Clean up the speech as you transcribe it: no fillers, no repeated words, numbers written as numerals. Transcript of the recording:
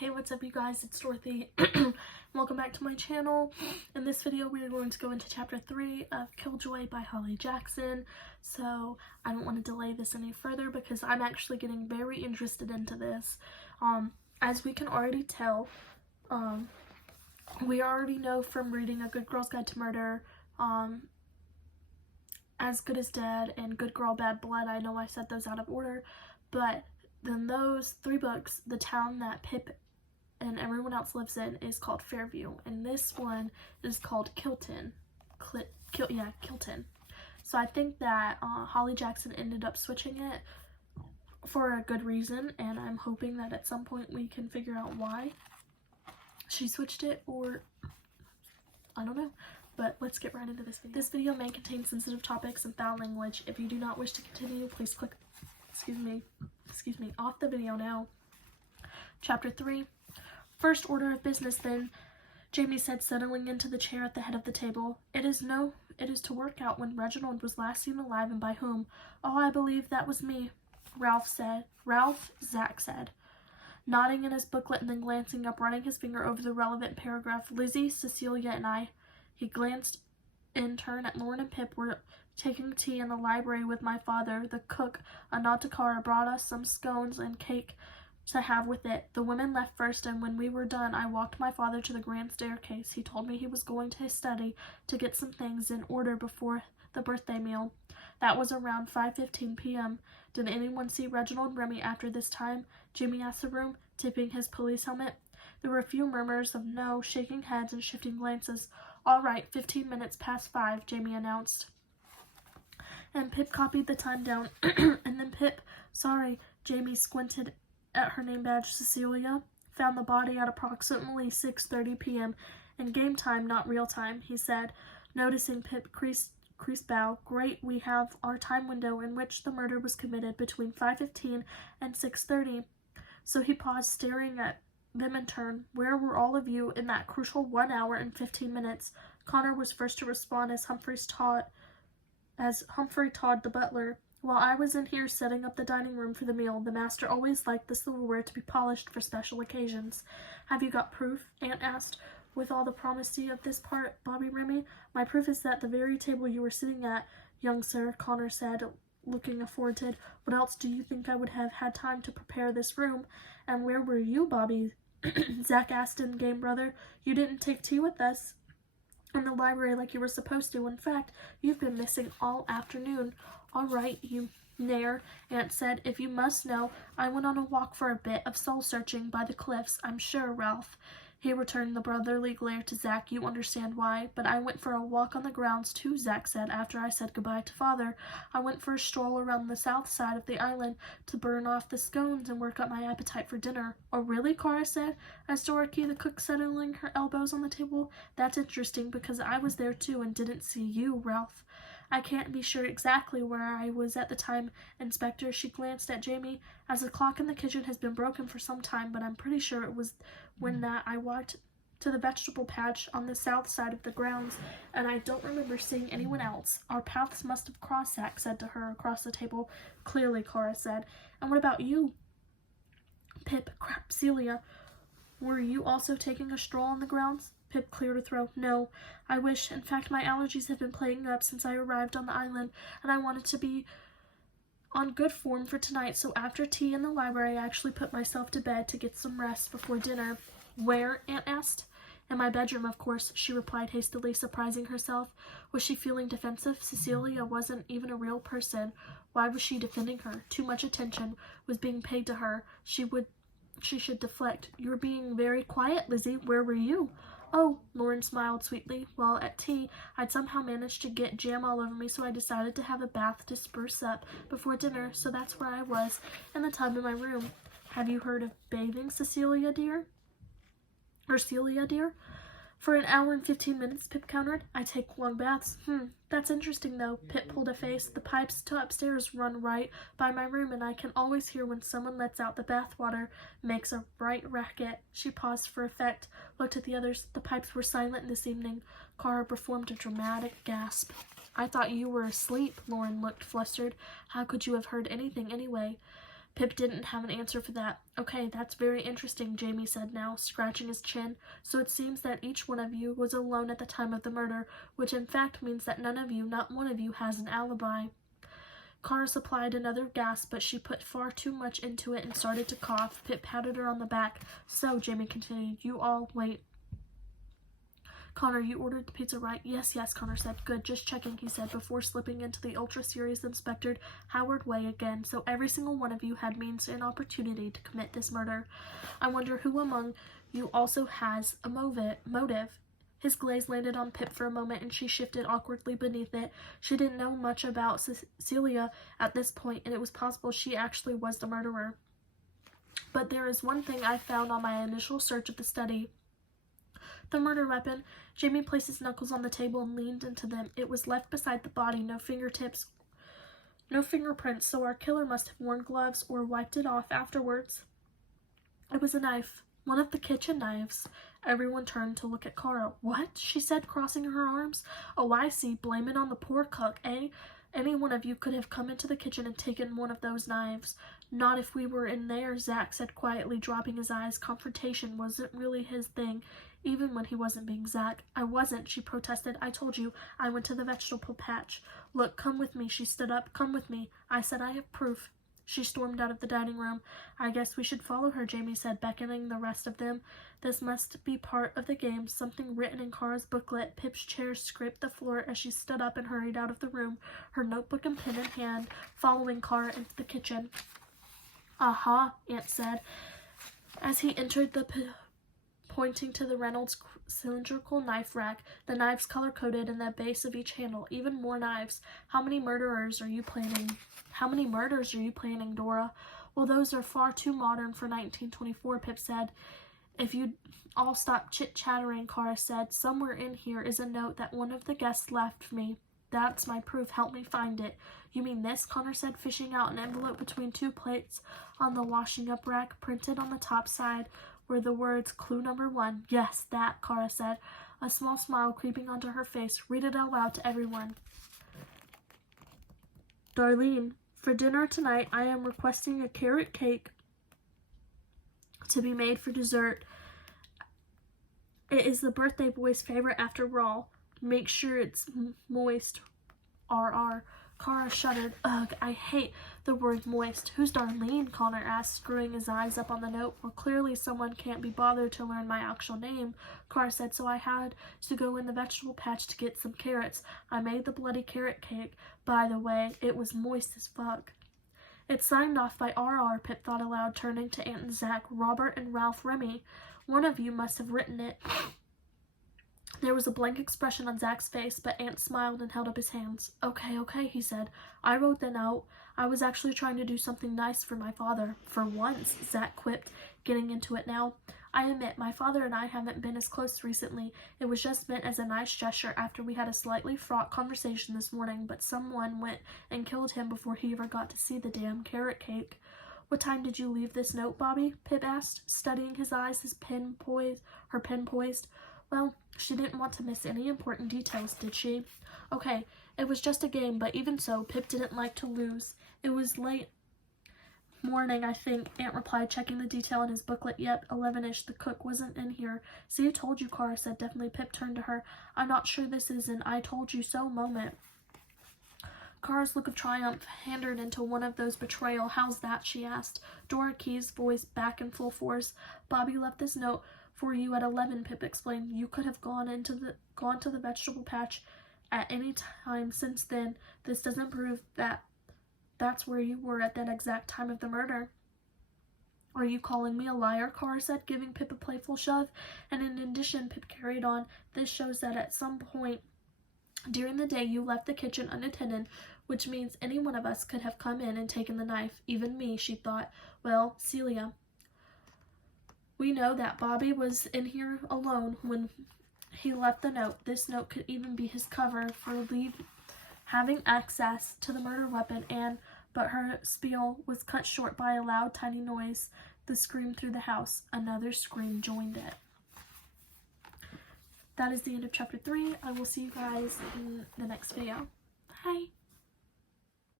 Hey, what's up you guys, it's Dorothy. Welcome back to my channel. In this video we are going to go into chapter 3 of Killjoy by Holly Jackson. So I don't want to delay this any further because I'm actually getting very interested into this. As we can already tell, we already know from reading A Good Girl's Guide to Murder, As Good as Dead, and Good Girl Bad Blood. I know I said those out of order, but then those 3 books, the town that Pip and everyone else lives in is called Fairview, and this one is called Kilton. Kilton. So I think that Holly Jackson ended up switching it for a good reason, and I'm hoping that at some point we can figure out why she switched it, or I don't know. But let's get right into this video. This video may contain sensitive topics and foul language. If you do not wish to continue, please click off the video now. Chapter 3. First order of business, then, Jamie said, settling into the chair at the head of the table. It is to work out when Reginald was last seen alive and by whom. Oh, I believe that was me, Zach said, nodding in his booklet and then glancing up, running his finger over the relevant paragraph. Lizzie, Cecilia, and I. He glanced in turn at Lauren and Pip. Were taking tea in the library with my father. The cook, a nod to Cara, brought us some scones and cake to have with it. The women left first, and when we were done, I walked my father to the grand staircase. He told me he was going to his study to get some things in order before the birthday meal. That was around 5:15 p.m. Did anyone see Reginald and Remy after this time? Jimmy asked the room, tipping his police helmet. There were a few murmurs of no, shaking heads and shifting glances. All right, 15 minutes past 5, Jamie announced. And Pip copied the time down. And then Pip, sorry, Jamie squinted at her name badge. Cecilia found the body at approximately 6:30 p.m. in game time, not real time, he said, noticing Pip creased bow. Great, we have our time window in which the murder was committed between 5:15 and 6:30. So he paused, staring at them in turn. Where were all of you in that crucial 1 hour and 15 minutes? Connor was first to respond as Humphrey Todd, the butler. While I was in here setting up the dining room for the meal, the master always liked the silverware to be polished for special occasions. Have you got proof? Aunt asked, with all the promising of this part, Bobby Remy. My proof is that the very table you were sitting at, young sir, Connor said, looking affronted. What else do you think I would have had time to prepare this room? And where were you, Bobby? Zach asked in game brother. You didn't take tea with us in the library like you were supposed to. In fact, you've been missing all afternoon. All right, you nair, Aunt said. If you must know, I went on a walk for a bit of soul-searching by the cliffs, I'm sure, Ralph. He returned the brotherly glare to Zach. You understand why. But I went for a walk on the grounds, too, Zach said, after I said goodbye to Father. I went for a stroll around the south side of the island to burn off the scones and work up my appetite for dinner. Oh, really? Cara said, as Dorothy, the cook, settling her elbows on the table. That's interesting, because I was there, too, and didn't see you, Ralph. I can't be sure exactly where I was at the time, Inspector. She glanced at Jamie. As the clock in the kitchen has been broken for some time, but I'm pretty sure it was when that I walked to the vegetable patch on the south side of the grounds, and I don't remember seeing anyone else. Our paths must have crossed, Zach said to her across the table. Clearly, Cara said. And what about you? Pip, crap, Celia. Were you also taking a stroll on the grounds? Pip cleared a throat. No, I wish. In fact, my allergies have been playing up since I arrived on the island, and I wanted to be on good form for tonight, so after tea in the library, I actually put myself to bed to get some rest before dinner. Where? Aunt asked. In my bedroom, of course, she replied hastily, surprising herself. Was she feeling defensive? Cecilia wasn't even a real person. Why was she defending her? Too much attention was being paid to her. She should deflect. You're being very quiet, Lizzie. Where were you? Oh, Lauren smiled sweetly. Well, at tea, I'd somehow managed to get jam all over me, so I decided to have a bath to spruce up before dinner, so that's where I was, in the tub in my room. Have you heard of bathing, Celia dear? For an hour and 15 minutes, Pip countered. I take long baths. That's interesting, though. Pip pulled a face. The pipes to upstairs run right by my room, and I can always hear when someone lets out the bath water. Makes a bright racket. She paused for effect, looked at the others. The pipes were silent this evening. Cara performed a dramatic gasp. I thought you were asleep. Lauren looked flustered. How could you have heard anything anyway? Pip didn't have an answer for that. Okay, that's very interesting, Jamie said now, scratching his chin. So it seems that each one of you was alone at the time of the murder, which in fact means that none of you, not one of you, has an alibi. Kara supplied another gasp, but she put far too much into it and started to cough. Pip patted her on the back. So, Jamie continued, you all wait. Connor, you ordered the pizza, right? Yes, Connor said. Good, just checking, he said, before slipping into the ultra-serious Inspector Howard way again. So every single one of you had means and opportunity to commit this murder. I wonder who among you also has a motive. His gaze landed on Pip for a moment, and she shifted awkwardly beneath it. She didn't know much about Celia at this point, and it was possible she actually was the murderer. But there is one thing I found on my initial search of the study. The murder weapon. Jamie placed his knuckles on the table and leaned into them. It was left beside the body, no fingertips, no fingerprints, so our killer must have worn gloves or wiped it off afterwards. It was a knife, one of the kitchen knives. Everyone turned to look at Kara. What? She said, crossing her arms. Oh, I see. Blame it on the poor cook, eh? Any one of you could have come into the kitchen and taken one of those knives. Not if we were in there, Zach said quietly, dropping his eyes. Confrontation wasn't really his thing, even when he wasn't being Zach. I wasn't, she protested. I told you, I went to the vegetable patch. Look, come with me. She stood up. Come with me. I said I have proof. She stormed out of the dining room. I guess we should follow her, Jamie said, beckoning the rest of them. This must be part of the game, something written in Kara's booklet. Pip's chair scraped the floor as she stood up and hurried out of the room, her notebook and pen in hand, following Kara into the kitchen. Aha, Aunt said, as he entered pointing to the Reynolds cylindrical knife rack, the knives color-coded in the base of each handle. Even more knives. How many murders are you planning, Dora? Well, those are far too modern for 1924, Pip said. If you'd all stop chit-chattering, Kara said. Somewhere in here is a note that one of the guests left me. That's my proof. Help me find it. You mean this? Connor said, fishing out an envelope between two plates on the washing up rack. Printed on the top side were the words, clue number 1. Yes, that, Kara said, a small smile creeping onto her face. Read it out loud to everyone. Darlene, for dinner tonight, I am requesting a carrot cake to be made for dessert. It is the birthday boy's favorite after all. Make sure it's moist. RR. Kara shuddered. Ugh, I hate the word moist. Who's Darlene? Connor asked, screwing his eyes up on the note. Well, clearly someone can't be bothered to learn my actual name, Kara said, so I had to go in the vegetable patch to get some carrots. I made the bloody carrot cake. By the way, it was moist as fuck. It's signed off by RR, Pip thought aloud, turning to Aunt and Zach. Robert and Ralph Remy. One of you must have written it. There was a blank expression on Zach's face, but Aunt smiled and held up his hands. Okay, he said. I wrote the note. I was actually trying to do something nice for my father. For once, Zach quipped, getting into it now. I admit, my father and I haven't been as close recently. It was just meant as a nice gesture after we had a slightly fraught conversation this morning, but someone went and killed him before he ever got to see the damn carrot cake. What time did you leave this note, Bobby? Pip asked, studying his eyes, her pen poised. Well, she didn't want to miss any important details, did she? Okay, it was just a game, but even so, Pip didn't like to lose. It was late morning, I think, Aunt replied, checking the detail in his booklet. Yep, 11-ish. The cook wasn't in here. See, I told you, Kara said definitely. Pip turned to her. I'm not sure this is an I told you so moment. Kara's look of triumph handered into one of those betrayal. How's that? She asked. Dora Key's voice back in full force. Bobby left this note for you at 11, Pip explained. You could have gone to the vegetable patch at any time since then. This doesn't prove that that's where you were at that exact time of the murder. Are you calling me a liar? Kara said, giving Pip a playful shove. And in addition, Pip carried on, this shows that at some point during the day you left the kitchen unattended, which means any one of us could have come in and taken the knife. Even me, she thought. Well, Celia, we know that Bobby was in here alone when he left the note. This note could even be his cover for having access to the murder weapon, but her spiel was cut short by a loud, tiny noise. The scream through the house. Another scream joined it. That is the end of chapter 3. I will see you guys in the next video. Bye!